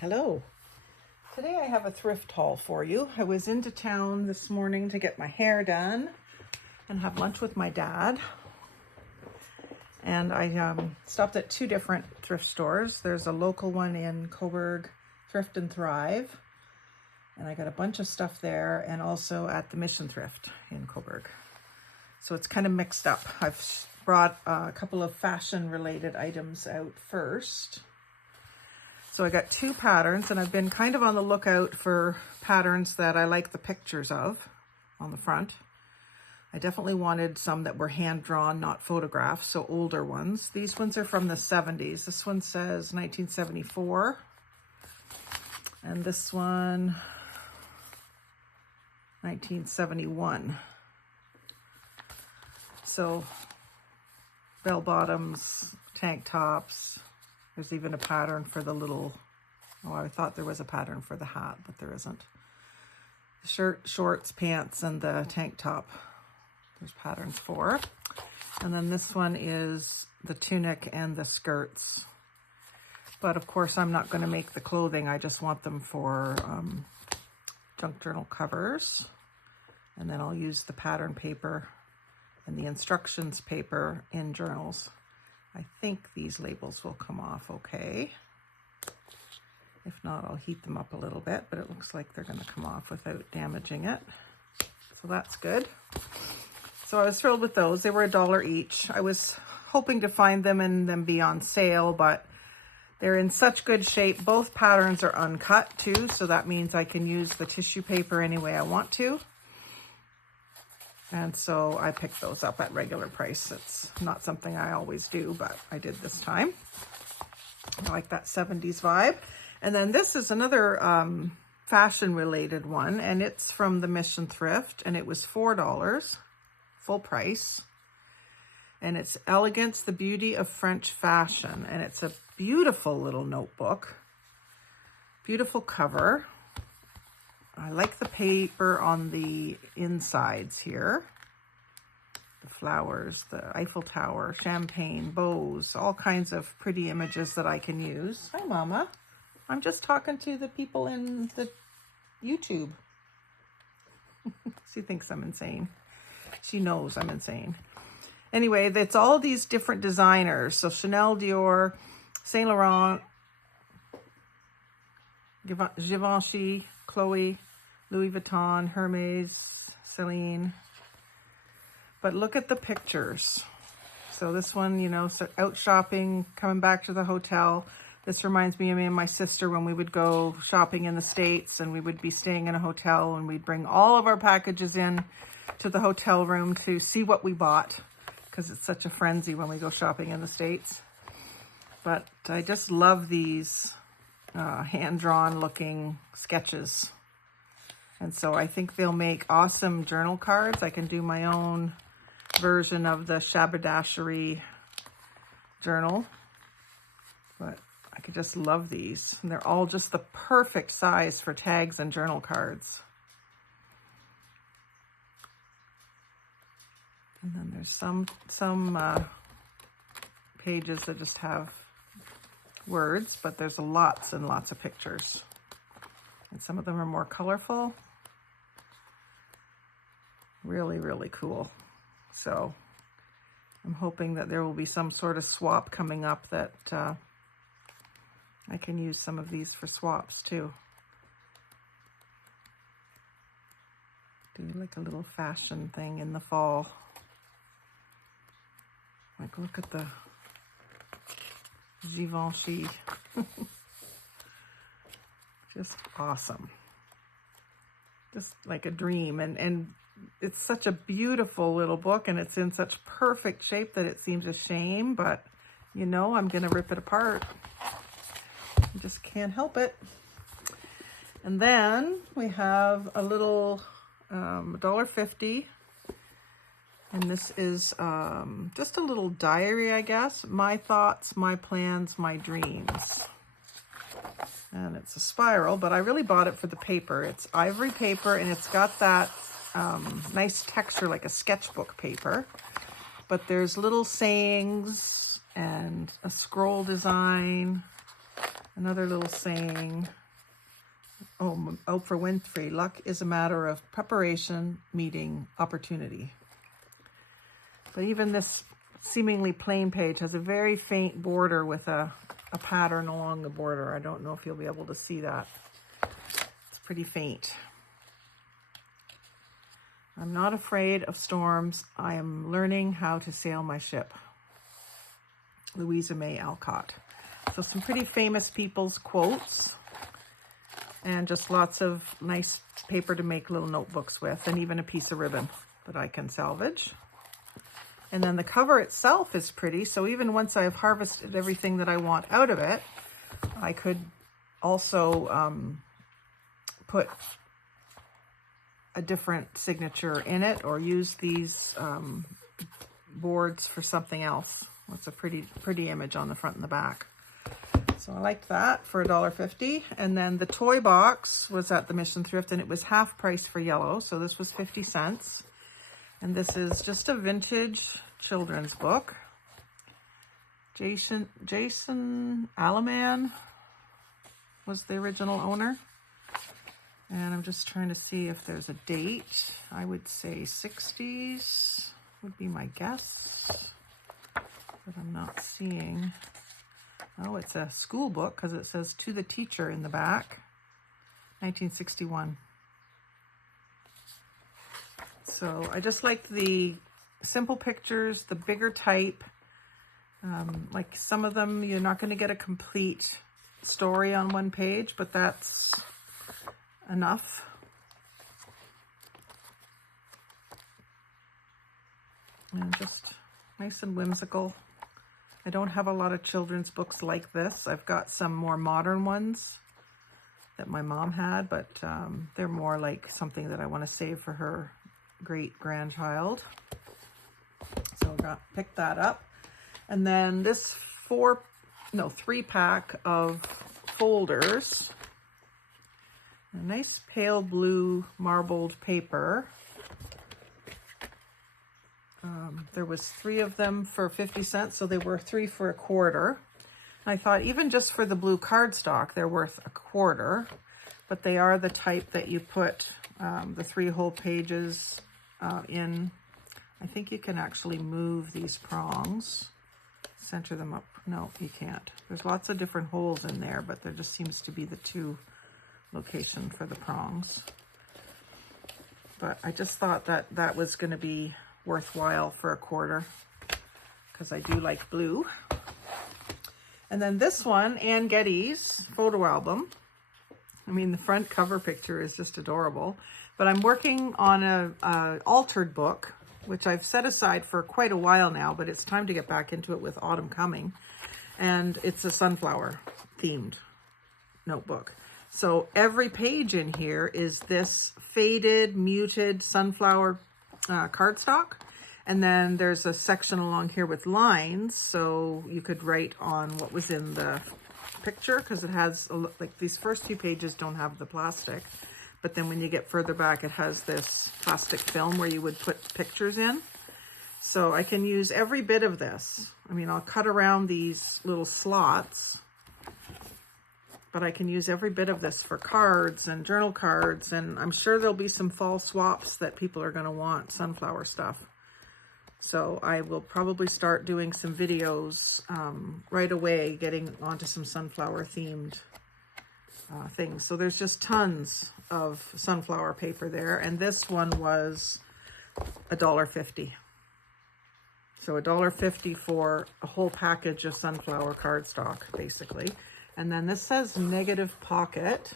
Hello. Today I have a thrift haul for you. I was into town this morning to get my hair done and have lunch with my dad. And I stopped at two different thrift stores. There's a local one in Coburg, Thrift and Thrive. And I got a bunch of stuff there, and also at the Mission Thrift in Coburg. So it's kind of mixed up. I've brought a couple of fashion related items out first. So I got two patterns, and I've been kind of on the lookout for patterns that I like the pictures of on the front. I definitely wanted some that were hand-drawn, not photographs, so older ones. These ones are from the 70s. This one says 1974. And this one, 1971. So bell bottoms, tank tops. There's even a pattern for the little, I thought there was a pattern for the hat, but there isn't. The shirt, shorts, pants, and the tank top, there's patterns for. And then this one is the tunic and the skirts. But of course, I'm not going to make the clothing. I just want them for junk journal covers. And then I'll use the pattern paper and the instructions paper in journals. I think these labels will come off okay. If not, I'll heat them up a little bit, but it looks like they're going to come off without damaging it. So that's good. So I was thrilled with those. They were $1 each. I was hoping to find them and them be on sale, but they're in such good shape. Both patterns are uncut too, so that means I can use the tissue paper any way I want to. And so I picked those up at regular price. It's not something I always do, but I did this time. I like that 70s vibe. And then this is another fashion related one, and it's from the Mission Thrift, and it was $4, full price. And it's Elegance, the Beauty of French Fashion. And it's a beautiful little notebook. Beautiful cover. I like the paper on the insides here. The flowers, the Eiffel Tower, champagne, bows, all kinds of pretty images that I can use. Hi, Mama. I'm just talking to the people in the YouTube. She thinks I'm insane. She knows I'm insane. Anyway, it's all these different designers. So Chanel, Dior, Saint Laurent, Givenchy, Chloe, Louis Vuitton, Hermes, Celine. But look at the pictures. So this one, you know, so out shopping, coming back to the hotel. This reminds me of me and my sister when we would go shopping in the States, and we would be staying in a hotel, and we'd bring all of our packages in to the hotel room to see what we bought, because it's such a frenzy when we go shopping in the States. But I just love these hand-drawn looking sketches. And so I think they'll make awesome journal cards. I can do my own version of the Shaberdashery journal. But I could just love these. And they're all just the perfect size for tags and journal cards. And then there's some pages that just have words, but there's lots and lots of pictures. And some of them are more colorful. Really, really cool. So I'm hoping that there will be some sort of swap coming up that I can use some of these for swaps too. Do like a little fashion thing in the fall. Like, look at the Givenchy. Just awesome. Just like a dream. And it's such a beautiful little book, and it's in such perfect shape that it seems a shame, but you know, I'm going to rip it apart. I just can't help it. And then we have a little $1.50. And this is just a little diary, I guess. My thoughts, my plans, my dreams. And it's a spiral, but I really bought it for the paper. It's ivory paper, and it's got that nice texture like a sketchbook paper. But there's little sayings and a scroll design Another little saying, Oprah Winfrey, luck is a matter of preparation, meeting, opportunity. But even this seemingly plain page has a very faint border with a pattern along the border. I don't know if you'll be able to see that. It's pretty faint. I'm not afraid of storms. I am learning how to sail my ship. Louisa May Alcott. So some pretty famous people's quotes, and just lots of nice paper to make little notebooks with, and even a piece of ribbon that I can salvage. And then the cover itself is pretty, so even once I've harvested everything that I want out of it, I could also put a different signature in it, or use these boards for something else. That's a pretty image on the front and the back. So I liked that for $1.50. And then the toy box was at the Mission Thrift, and it was half price for yellow, so this was 50 cents. And this is just a vintage children's book. Jason Alaman was the original owner. And I'm just trying to see if there's a date. I would say 60s would be my guess, but I'm not seeing. Oh, it's a school book because it says "To the Teacher" in the back. 1961. So I just like the simple pictures, the bigger type. Like some of them, you're not going to get a complete story on one page, but that's enough. And just nice and whimsical. I don't have a lot of children's books like this. I've got some more modern ones that my mom had, but they're more like something that I want to save for her great-grandchild. So pick that up. And then this 3-pack of folders. A nice pale blue marbled paper. There was 3 of them for 50 cents, so they were 3 for $1. I thought even just for the blue cardstock, they're worth $1, but they are the type that you put the 3 whole pages in. I think you can actually move these prongs, center them up. No, you can't. There's lots of different holes in there, but there just seems to be the 2 location for the prongs. But I just thought that that was going to be worthwhile for $1 because I do like blue. And then this one, Ann Getty's photo album. I mean, the front cover picture is just adorable. But I'm working on a altered book, which I've set aside for quite a while now, but it's time to get back into it with autumn coming. And it's a sunflower themed notebook. So every page in here is this faded, muted sunflower cardstock. And then there's a section along here with lines, so you could write on what was in the picture, because it has, like, these first 2 pages don't have the plastic. But then when you get further back, it has this plastic film where you would put pictures in. So I can use every bit of this. I mean, I'll cut around these little slots, but I can use every bit of this for cards and journal cards, and I'm sure there'll be some fall swaps that people are going to want sunflower stuff. So I will probably start doing some videos right away, getting onto some sunflower themed things. So there's just tons of sunflower paper there, and this one was $1.50. So $1.50 for a whole package of sunflower cardstock, basically. And then this says negative pocket,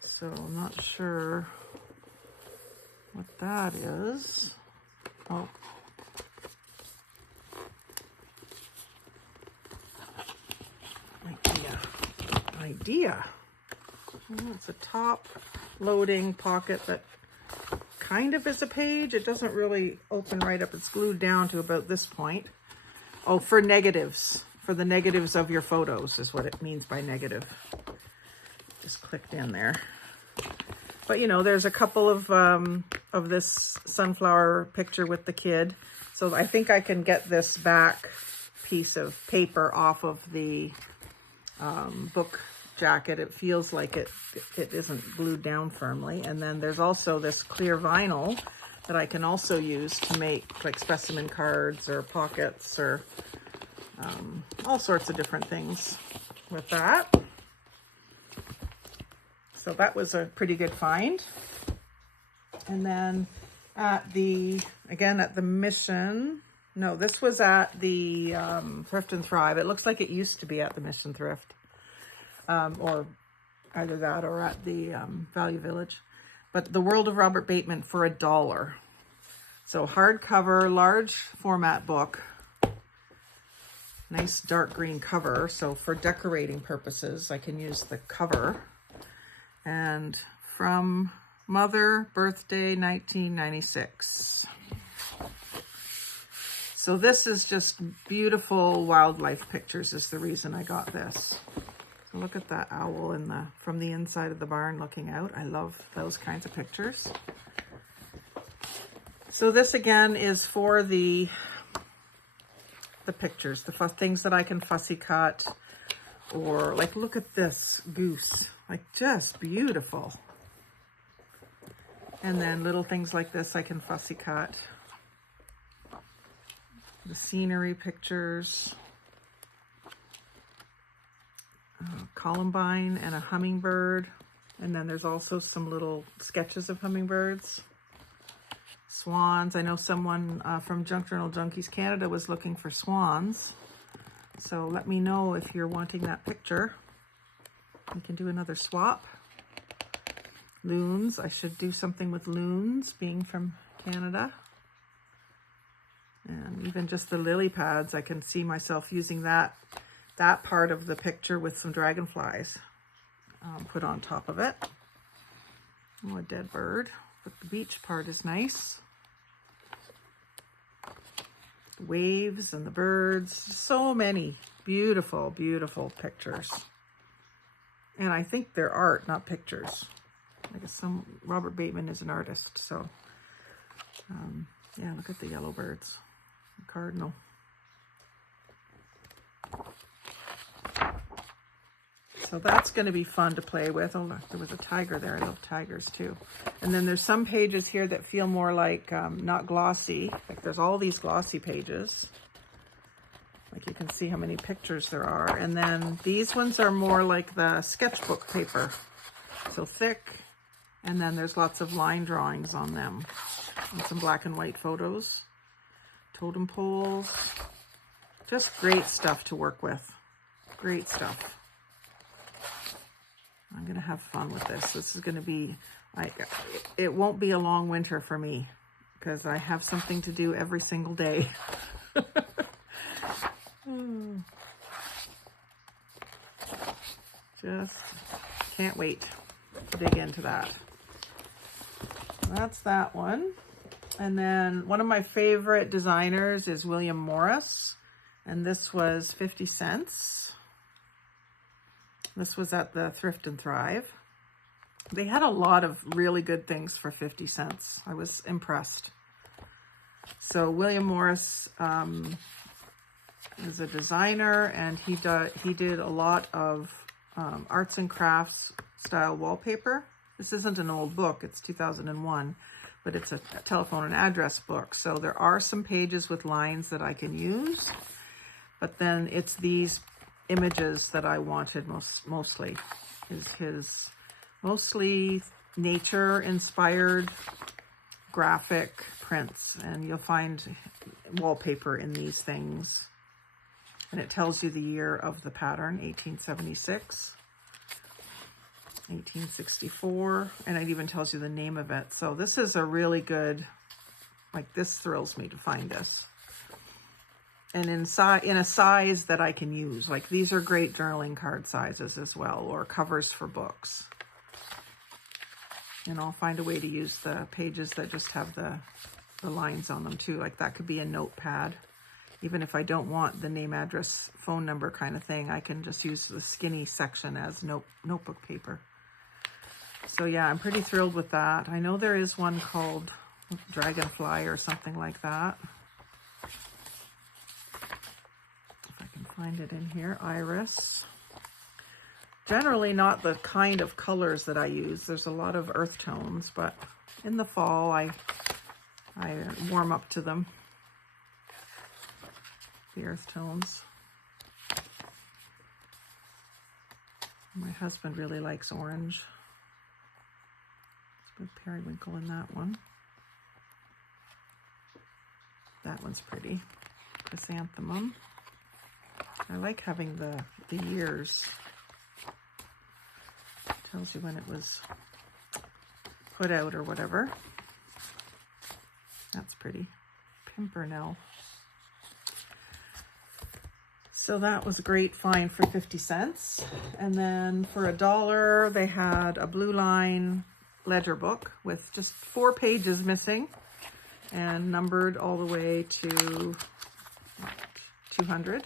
so I'm not sure what that is. Oh. Idea. Oh, it's a top loading pocket that kind of is a page. It doesn't really open right up. It's glued down to about this point. Oh, for negatives. For the negatives of your photos is what it means by negative. Just clicked in there. But you know, there's a couple of this sunflower picture with the kid. So I think I can get this back piece of paper off of the book jacket. It feels like it isn't glued down firmly. And then there's also this clear vinyl that I can also use to make like specimen cards or pockets or all sorts of different things with that. So that was a pretty good find. And then at the Mission, no, this was at the Thrift and Thrive. It looks like it used to be at the Mission Thrift, or either that or at the Value Village. But The World of Robert Bateman for $1. So hardcover, large format book. Nice dark green cover. So for decorating purposes, I can use the cover. And from Mother, birthday 1996. So this is just beautiful wildlife pictures is the reason I got this. So look at that owl from the inside of the barn looking out. I love those kinds of pictures. So this again is for the pictures, the things that I can fussy cut, or like look at this goose, like just beautiful. And then little things like this I can fussy cut. The scenery pictures, Columbine and a hummingbird, and then there's also some little sketches of hummingbirds. Swans. I know someone from Junk Journal Junkies Canada was looking for swans. So let me know if you're wanting that picture. We can do another swap. Loons. I should do something with loons, being from Canada. And even just the lily pads, I can see myself using that part of the picture with some dragonflies put on top of it. Oh, a dead bird. But the beach part is nice. The waves and the birds. So many beautiful, beautiful pictures. And I think they're art, not pictures. I guess Robert Bateman is an artist, so yeah, look at the yellow birds. The cardinal. So that's going to be fun to play with. Oh, look, there was a tiger there. I love tigers too. And then there's some pages here that feel more like not glossy. Like there's all these glossy pages. Like you can see how many pictures there are. And then these ones are more like the sketchbook paper. So thick. And then there's lots of line drawings on them. And some black and white photos. Totem poles. Just great stuff to work with. Great stuff. I'm going to have fun with this. This is going to be, it won't be a long winter for me because I have something to do every single day. Just can't wait to dig into that. That's that one. And then one of my favorite designers is William Morris. And this was 50 cents. This was at the Thrift and Thrive. They had a lot of really good things for 50 cents. I was impressed. So William Morris is a designer, and he did a lot of arts and crafts style wallpaper. This isn't an old book, it's 2001, but it's a telephone and address book. So there are some pages with lines that I can use, but then it's these images that I wanted mostly, is his mostly nature inspired graphic prints, and you'll find wallpaper in these things, and it tells you the year of the pattern, 1876, 1864, and it even tells you the name of it. So this is a really good, like this thrills me to find this. And in a size that I can use. Like these are great journaling card sizes as well, or covers for books. And I'll find a way to use the pages that just have the lines on them too. Like that could be a notepad. Even if I don't want the name, address, phone number kind of thing, I can just use the skinny section as notebook paper. So yeah, I'm pretty thrilled with that. I know there is one called Dragonfly or something like that. Find it in here. Iris. generally not the kind of colors that I use. There's a lot of earth tones, but in the fall I warm up to them, the earth tones. My husband really likes orange. There's a bit of periwinkle in that one. That one's pretty. Chrysanthemum. I like having the years. Tells you when it was put out or whatever. That's pretty. Pimpernel. So that was a great find for 50 cents. And then for $1, they had a blue line ledger book with just 4 pages missing and numbered all the way to 200.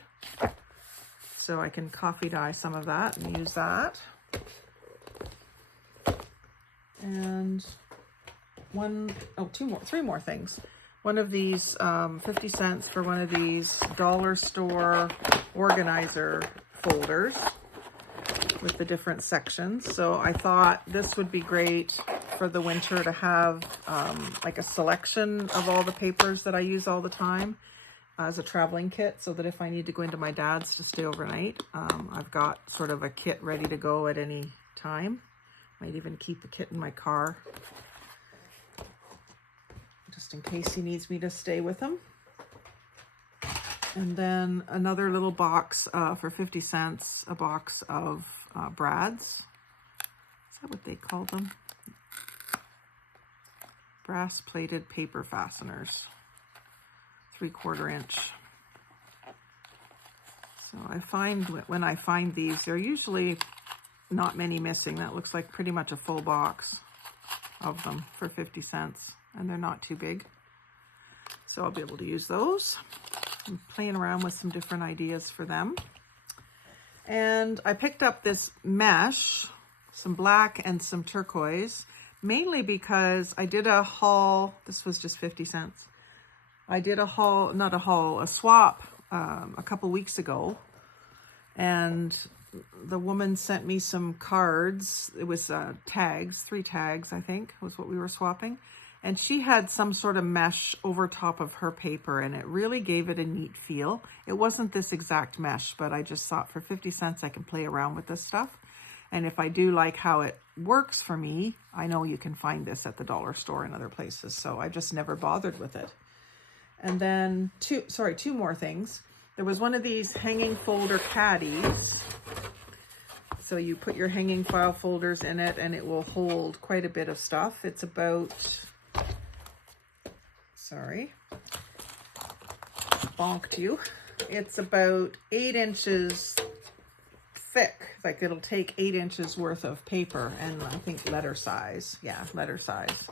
So I can coffee dye some of that and use that. And three more things. One of these, 50 cents for one of these dollar store organizer folders with the different sections. So I thought this would be great for the winter to have like a selection of all the papers that I use all the time as a traveling kit, so that if I need to go into my dad's to stay overnight, I've got sort of a kit ready to go at any time. Might even keep the kit in my car, just in case he needs me to stay with him. And then another little box for 50 cents, a box of brads. Is that what they call them? Brass plated paper fasteners, 3/4 inch. So I find when I find these, they're usually not many missing. That looks like pretty much a full box of them for 50 cents. And they're not too big. So I'll be able to use those. I'm playing around with some different ideas for them. And I picked up this mesh, some black and some turquoise, mainly because I did a haul. This was just 50 cents. I did a haul, not a haul, a swap a couple weeks ago. And the woman sent me some cards. It was tags, 3 tags, I think, was what we were swapping. And she had some sort of mesh over top of her paper, and it really gave it a neat feel. It wasn't this exact mesh, but I just thought for 50 cents I can play around with this stuff. And if I do like how it works for me, I know you can find this at the dollar store and other places, so I just never bothered with it. And then two more things. There was one of these hanging folder caddies. So you put your hanging file folders in it and it will hold quite a bit of stuff. It's about, bonked you. It's about 8 inches thick. Like it'll take 8 inches worth of paper and I think letter size. Yeah, letter size.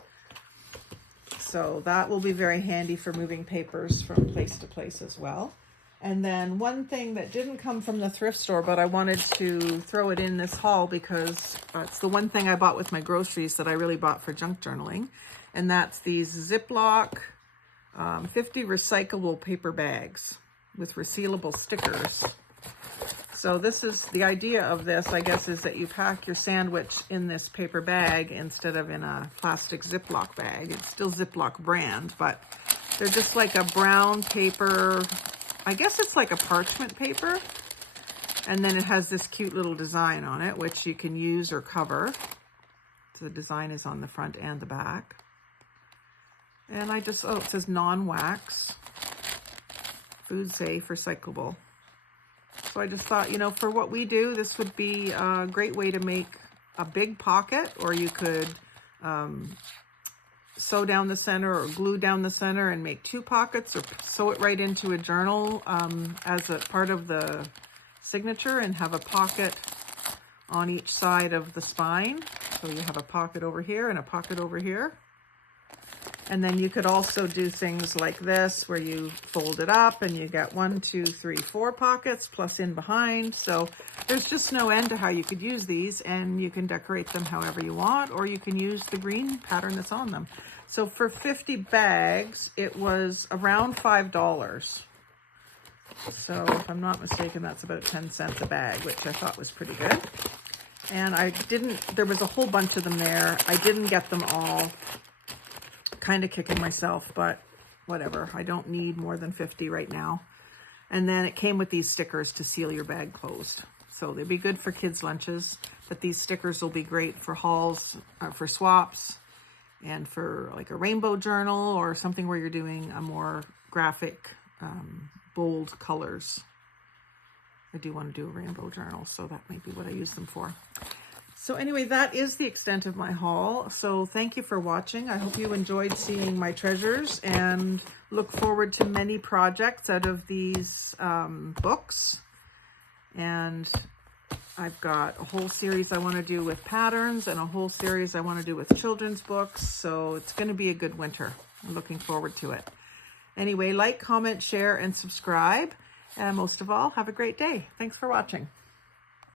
So that will be very handy for moving papers from place to place as well. And then one thing that didn't come from the thrift store, but I wanted to throw it in this haul because it's the one thing I bought with my groceries that I really bought for junk journaling. And that's these Ziploc 50 recyclable paper bags with resealable stickers. So this is the idea of this, I guess, is that you pack your sandwich in this paper bag instead of in a plastic Ziploc bag. It's still Ziploc brand, but they're just like a brown paper. I guess it's like a parchment paper, and then it has this cute little design on it, which you can use or cover. So the design is on the front and the back. And I just, it says non-wax, food safe, recyclable. So I just thought, you know, for what we do, this would be a great way to make a big pocket, or you could sew down the center or glue down the center and make 2 pockets, or sew it right into a journal as a part of the signature and have a pocket on each side of the spine. So you have a pocket over here and a pocket over here. And then you could also do things like this where you fold it up and you get 1, 2, 3, 4 pockets plus in behind. So there's just no end to how you could use these, and you can decorate them however you want, or you can use the green pattern that's on them. So for 50 bags, it was around $5. So if I'm not mistaken, that's about 10 cents a bag, which I thought was pretty good. And there was a whole bunch of them there. I didn't get them all. Kind of kicking myself, but whatever. I don't need more than 50 right now. And then it came with these stickers to seal your bag closed. So they'd be good for kids' lunches, but these stickers will be great for hauls, for swaps, and for like a rainbow journal or something where you're doing a more graphic, bold colors. I do want to do a rainbow journal, so that might be what I use them for. So anyway, that is the extent of my haul. So thank you for watching. I hope you enjoyed seeing my treasures and look forward to many projects out of these books. And I've got a whole series I want to do with patterns and a whole series I want to do with children's books. So it's going to be a good winter. I'm looking forward to it. Anyway, like, comment, share, and subscribe. And most of all, have a great day. Thanks for watching.